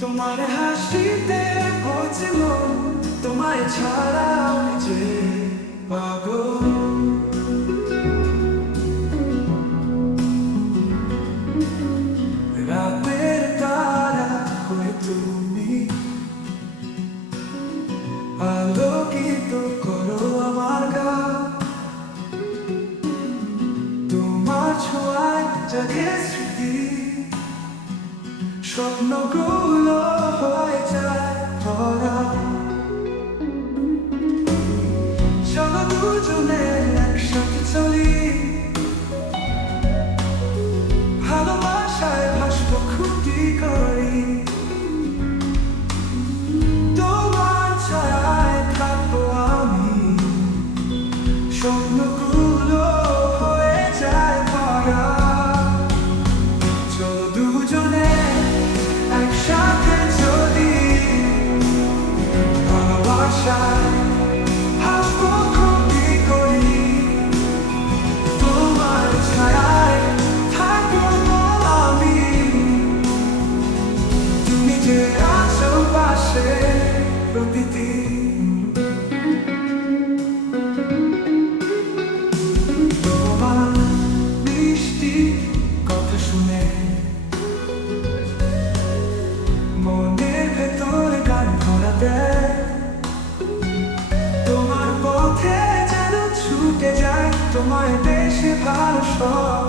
তোমার হাসিতে পৌঁছে তোমায় ছাড়া যে পাগল। রাতের তারা হয়ে তুমি। আলোকিত করো আমার গা। তোমার ছোঁয়ায় জাগে স্মৃতি। স্বপ্নগুলো প্রতিদিন তোমার যেন ছুটে যায় তোমায় দেশে ভালো সব